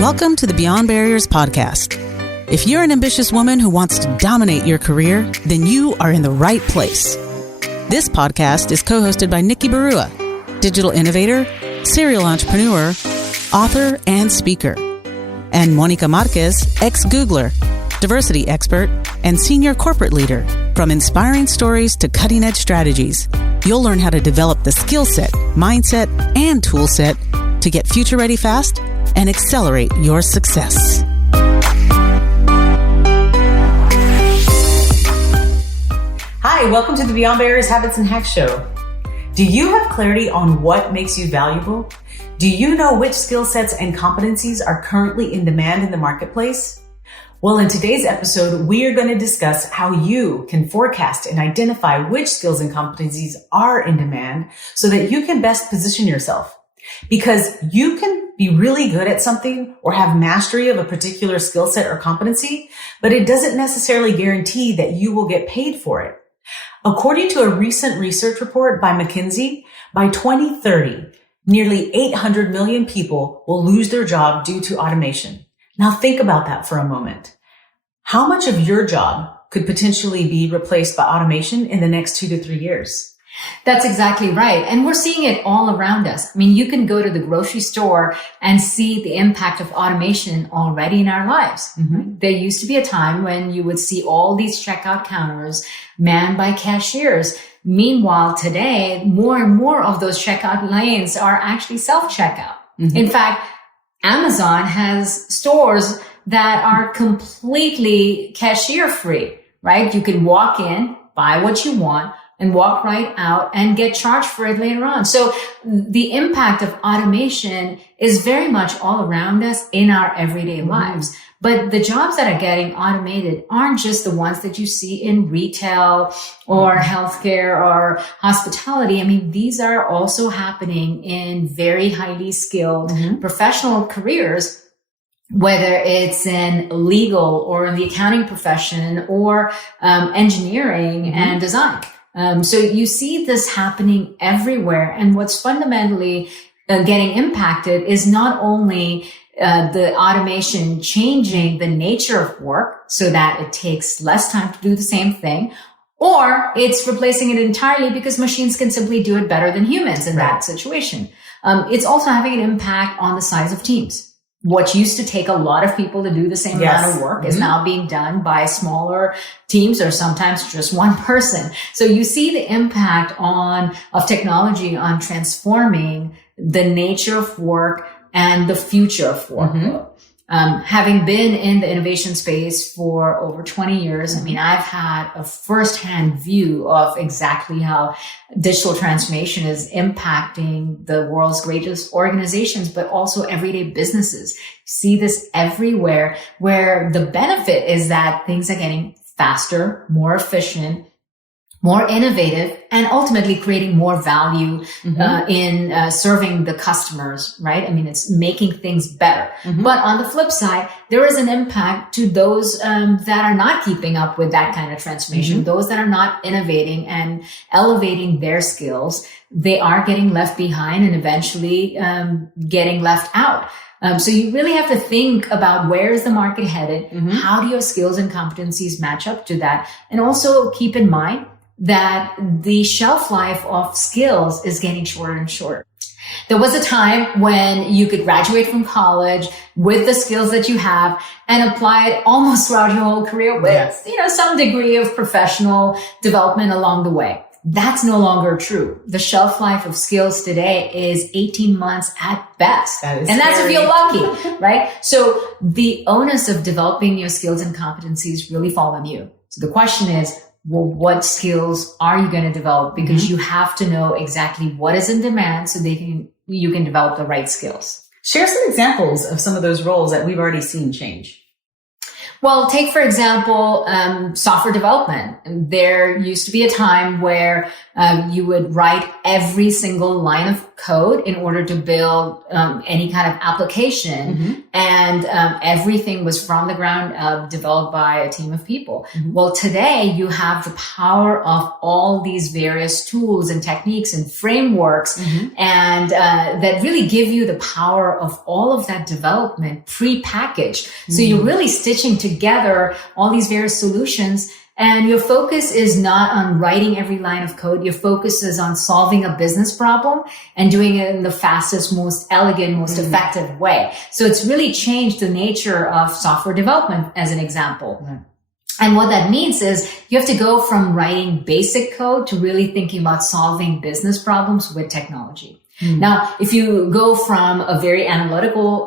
Welcome to the Beyond Barriers podcast. If you're an ambitious woman who wants to dominate your career, then you are in the right place. This podcast is co-hosted by Nikki Barua, digital innovator, serial entrepreneur, author, and speaker, and Monica Marquez, ex-Googler, diversity expert, and senior corporate leader. From inspiring stories to cutting-edge strategies, you'll learn how to develop the skill set, mindset, and tool set to get future-ready fast and accelerate your success. Hi, welcome to the Beyond Barriers Habits and Hacks Show. Do you have clarity on what makes you valuable? Do you know which skill sets and competencies are currently in demand in the marketplace? Well, in today's episode, we are going to discuss how you can forecast and identify which skills and competencies are in demand so that you can best position yourself. Because you can be really good at something or have mastery of a particular skill set or competency, but it doesn't necessarily guarantee that you will get paid for it. According to a recent research report by McKinsey, by 2030, nearly 800 million people will lose their job due to automation. Now think about that for a moment. How much of your job could potentially be replaced by automation in the next 2 to 3 years? That's exactly right. And we're seeing it all around us. I mean, you can go to the grocery store and see the impact of automation already in our lives. Mm-hmm. There used to be a time when you would see all these checkout counters manned by cashiers. Meanwhile, today, more and more of those checkout lanes are actually self-checkout. Mm-hmm. In fact, Amazon has stores that are completely cashier free, right? You can walk in, buy what you want, and walk right out and get charged for it later on. So the impact of automation is very much all around us in our everyday lives. But the jobs that are getting automated aren't just the ones that you see in retail or healthcare or hospitality. I mean, these are also happening in very highly skilled professional careers, whether it's in legal or in the accounting profession or engineering and design. So you see this happening everywhere. And what's fundamentally getting impacted is not only the automation changing the nature of work so that it takes less time to do the same thing, or it's replacing it entirely because machines can simply do it better than humans in that situation. It's also having an impact on the size of teams. What used to take a lot of people to do the same amount of work is now being done by smaller teams or sometimes just one person. So you see the impact of technology on transforming the nature of work and the future of work. Having been in the innovation space for over 20 years, I mean, I've had a firsthand view of exactly how digital transformation is impacting the world's greatest organizations, but also everyday businesses. See this everywhere, where the benefit is that things are getting faster, more efficient, more innovative, and ultimately creating more value in serving the customers, right? I mean, it's making things better. But on the flip side, there is an impact to those that are not keeping up with that kind of transformation, those that are not innovating and elevating their skills. They are getting left behind and eventually getting left out. So you really have to think about where is the market headed? How do your skills and competencies match up to that? And also keep in mind that the shelf life of skills is getting shorter and shorter. There was a time when you could graduate from college with the skills that you have and apply it almost throughout your whole career with, some degree of professional development along the way. That's no longer true. The shelf life of skills today is 18 months at best. And that's if you're lucky, right? So the onus of developing your skills and competencies really fall on you. So the question is, well, what skills are you going to develop? Because you have to know exactly what is in demand so you can develop the right skills. Share some examples of some of those roles that we've already seen change. Well, take, for example, software development. There used to be a time where you would write every single line of code in order to build any kind of application. And everything was from the ground up, developed by a team of people. Well, today you have the power of all these various tools and techniques and frameworks and that really give you the power of all of that development pre-packaged. So you're really stitching together all these various solutions, and your focus is not on writing every line of code. Your focus is on solving a business problem and doing it in the fastest, most elegant, most effective way. So it's really changed the nature of software development, as an example. And what that means is you have to go from writing basic code to really thinking about solving business problems with technology. Now, if you go from a very analytical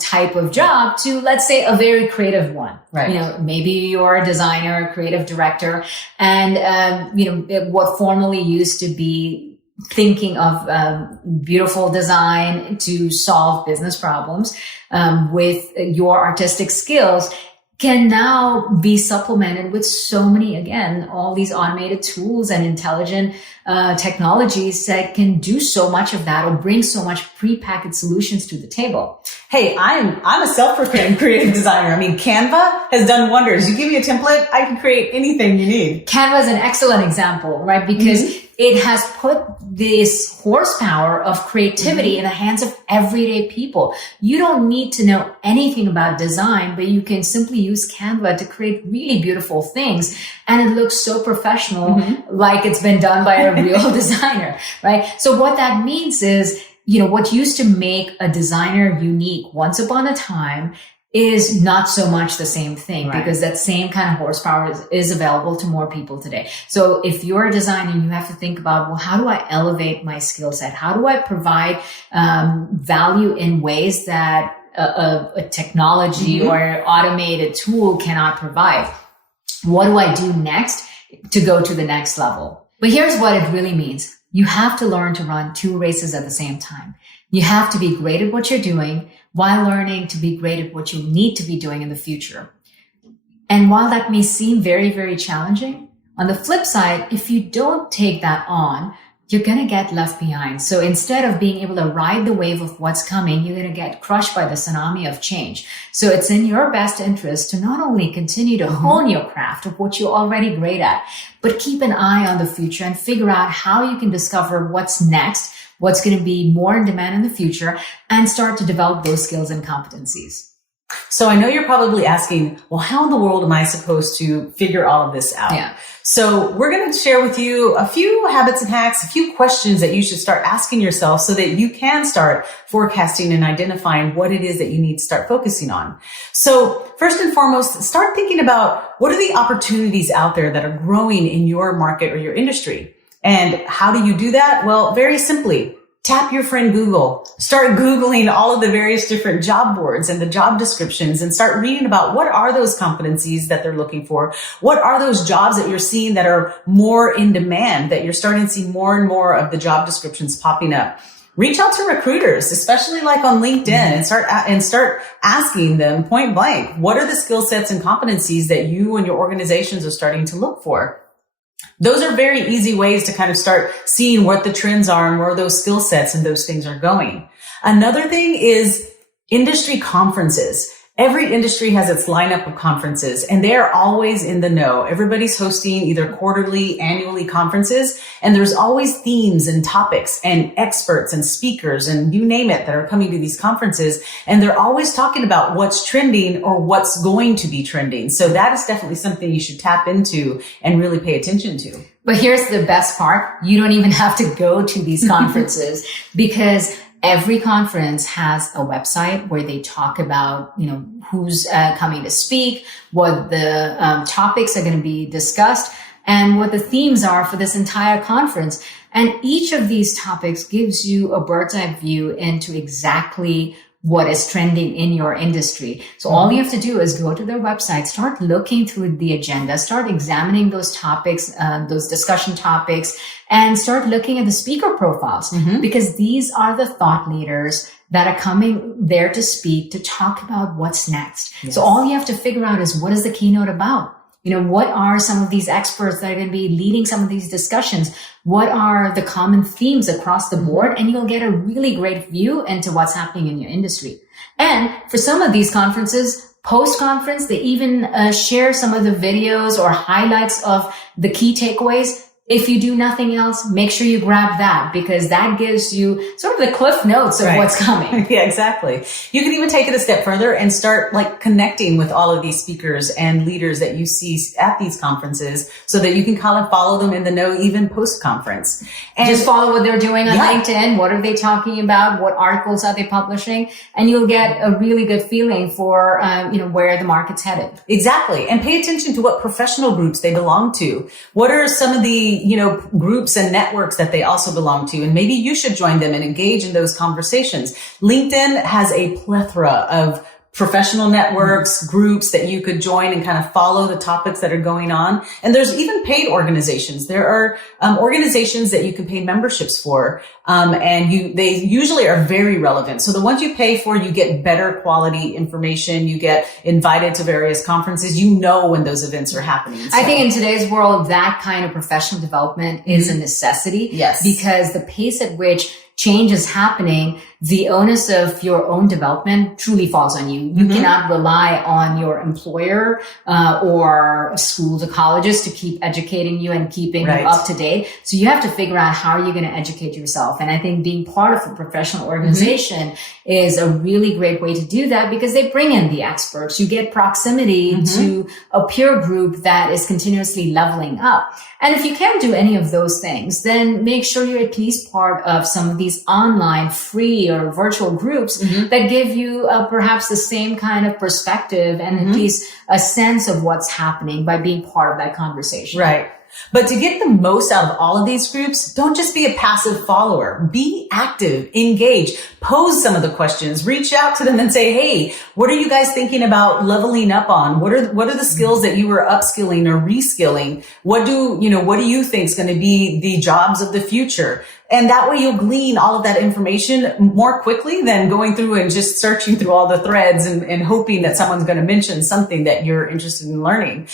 type of job to, let's say, a very creative one, right? You know, maybe you're a designer, creative director, and you know, what formerly used to be thinking of beautiful design to solve business problems with your artistic skills can now be supplemented with so many, again, all these automated tools and intelligent technologies that can do so much of that or bring so much prepackaged solutions to the table. Hey, I'm a self-proclaimed creative designer. I mean, Canva has done wonders. You give me a template, I can create anything you need. Canva is an excellent example, right? Because it has put this horsepower of creativity in the hands of everyday people. You don't need to know anything about design, but you can simply use Canva to create really beautiful things. And it looks so professional, like it's been done by a real designer, right? So what that means is, you know, what used to make a designer unique once upon a time is not so much the same thing, because that same kind of horsepower is available to more people today. So if you're a designer, you have to think about, well, how do I elevate my skill set? How do I provide value in ways that a technology or automated tool cannot provide? What do I do next to go to the next level? But here's what it really means. You have to learn to run two races at the same time. You have to be great at what you're doing while learning to be great at what you need to be doing in the future. And while that may seem very, very challenging, on the flip side, if you don't take that on, you're going to get left behind. So instead of being able to ride the wave of what's coming, you're going to get crushed by the tsunami of change. So it's in your best interest to not only continue to hone your craft of what you're already great at, but keep an eye on the future and figure out how you can discover what's next, what's going to be more in demand in the future, and start to develop those skills and competencies. So I know you're probably asking, well, how in the world am I supposed to figure all of this out? Yeah. So we're going to share with you a few habits and hacks, a few questions that you should start asking yourself so that you can start forecasting and identifying what it is that you need to start focusing on. So first and foremost, start thinking about what are the opportunities out there that are growing in your market or your industry. And how do you do that? Well, very simply, tap your friend Google. Start Googling all of the various different job boards and the job descriptions and start reading about what are those competencies that they're looking for. What are those jobs that you're seeing that are more in demand, that you're starting to see more and more of the job descriptions popping up. Reach out to recruiters, especially like on LinkedIn, and start asking them point blank, what are the skill sets and competencies that you and your organizations are starting to look for? Those are very easy ways to kind of start seeing what the trends are and where those skill sets and those things are going. Another thing is industry conferences. Every industry has its lineup of conferences and they are always in the know. Everybody's hosting either quarterly, annually conferences, and there's always themes and topics and experts and speakers and you name it that are coming to these conferences. And they're always talking about what's trending or what's going to be trending. So that is definitely something you should tap into and really pay attention to. But here's the best part. You don't even have to go to these conferences because every conference has a website where they talk about, you know, who's coming to speak, what the topics are going to be discussed, and what the themes are for this entire conference. And each of these topics gives you a bird's eye view into exactly what is trending in your industry. So all you have to do is go to their website, start looking through the agenda, start examining those topics, those discussion topics, and start looking at the speaker profiles because these are the thought leaders that are coming there to speak, to talk about what's next. Yes. So all you have to figure out is, what is the keynote about? What are some of these experts that are going to be leading some of these discussions? What are the common themes across the board? And you'll get a really great view into what's happening in your industry. And for some of these conferences, post-conference, they even share some of the videos or highlights of the key takeaways. If you do nothing else, make sure you grab that, because that gives you sort of the cliff notes of what's coming. Yeah, exactly. You can even take it a step further and start connecting with all of these speakers and leaders that you see at these conferences, so that you can kind of follow them in the know even post-conference. And just follow what they're doing on LinkedIn. What are they talking about? What articles are they publishing? And you'll get a really good feeling for, where the market's headed. Exactly. And pay attention to what professional groups they belong to. What are some of the groups and networks that they also belong to? And maybe you should join them and engage in those conversations. LinkedIn has a plethora of professional networks, groups that you could join and kind of follow the topics that are going on. And there's even paid organizations. There are organizations that you can pay memberships for. They usually are very relevant. So the ones you pay for, you get better quality information. You get invited to various conferences. When those events are happening. So, I think in today's world, that kind of professional development is a necessity. Yes. Because the pace at which change is happening, the onus of your own development truly falls on you. You cannot rely on your employer or schools or colleges to keep educating you and keeping you up to date. So you have to figure out how you're going to educate yourself. And I think being part of a professional organization is a really great way to do that, because they bring in the experts. You get proximity to a peer group that is continuously leveling up. And if you can't do any of those things, then make sure you're at least part of some of these online free or virtual groups that give you perhaps the same kind of perspective and at least a sense of what's happening by being part of that conversation. Right. But to get the most out of all of these groups, don't just be a passive follower. Be active, engage, pose some of the questions, reach out to them and say, hey, what are you guys thinking about leveling up on? What are the skills that you were upskilling or reskilling? What do you think is going to be the jobs of the future? And that way you'll glean all of that information more quickly than going through and just searching through all the threads and hoping that someone's going to mention something that you're interested in learning.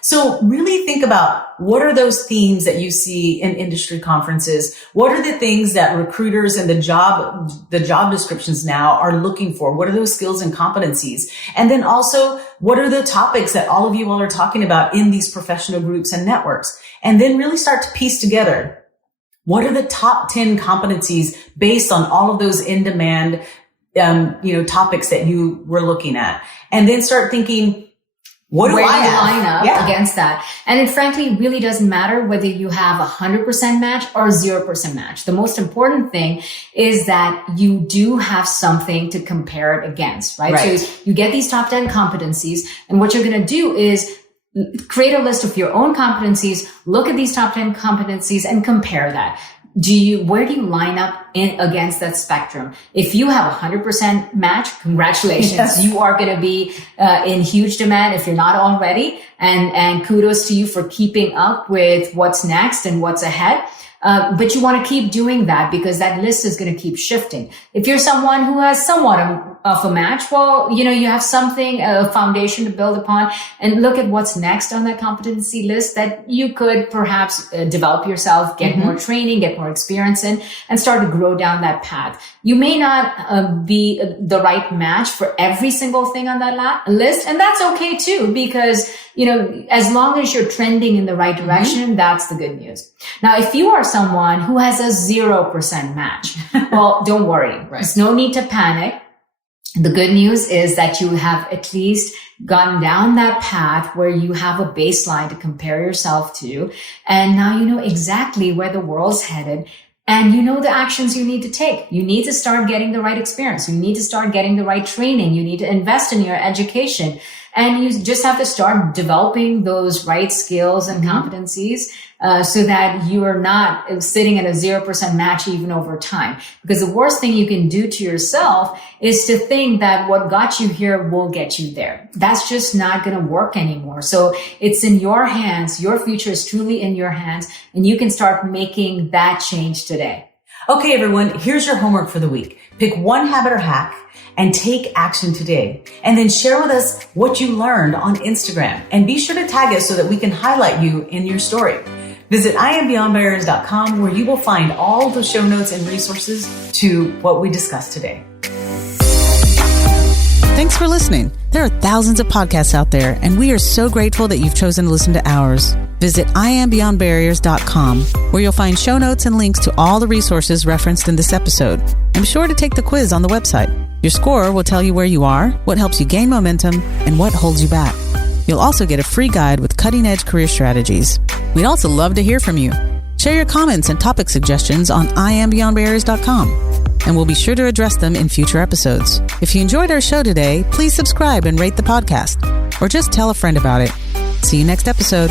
So really think about, what are those themes that you see in industry conferences? What are the things that recruiters and the job descriptions now are looking for? What are those skills and competencies? And then also, what are the topics that all of you all are talking about in these professional groups and networks? And then really start to piece together, what are the top 10 competencies based on all of those in-demand, topics that you were looking at? And then start thinking, where do I line up against that? And it frankly really doesn't matter whether you have 100% match or 0% match. The most important thing is that you do have something to compare it against, right? So you get these top 10 competencies, and what you're going to do is create a list of your own competencies, look at these top 10 competencies and compare that. Where do you line up against that spectrum? If you have 100% match, congratulations. Yes. You are going to be in huge demand if you're not already. And kudos to you for keeping up with what's next and what's ahead. But you want to keep doing that, because that list is going to keep shifting. If you're someone who has somewhat of a match, well, you have something, a foundation to build upon, and look at what's next on that competency list that you could perhaps develop yourself, get more training, get more experience in, and start to grow down that path. You may not be the right match for every single thing on that list, and that's okay too, because as long as you're trending in the right direction, that's the good news. Now, if you are someone who has a 0% match, well, don't worry. There's no need to panic. The good news is that you have at least gone down that path where you have a baseline to compare yourself to. And now you know exactly where the world's headed. And you know the actions you need to take. You need to start getting the right experience. You need to start getting the right training. You need to invest in your education. And you just have to start developing those right skills and competencies so that you are not sitting at a 0% match even over time. Because the worst thing you can do to yourself is to think that what got you here will get you there. That's just not going to work anymore. So it's in your hands. Your future is truly in your hands, and you can start making that change today. Okay, everyone, here's your homework for the week. Pick one habit or hack and take action today. And then share with us what you learned on Instagram. And be sure to tag us so that we can highlight you in your story. Visit IamBeyondBarriers.com where you will find all the show notes and resources to what we discussed today. Thanks for listening. There are thousands of podcasts out there, and we are so grateful that you've chosen to listen to ours. Visit IamBeyondBarriers.com, where you'll find show notes and links to all the resources referenced in this episode. And be sure to take the quiz on the website. Your score will tell you where you are, what helps you gain momentum, and what holds you back. You'll also get a free guide with cutting-edge career strategies. We'd also love to hear from you. Share your comments and topic suggestions on IamBeyondBarriers.com, and we'll be sure to address them in future episodes. If you enjoyed our show today, please subscribe and rate the podcast, or just tell a friend about it. See you next episode.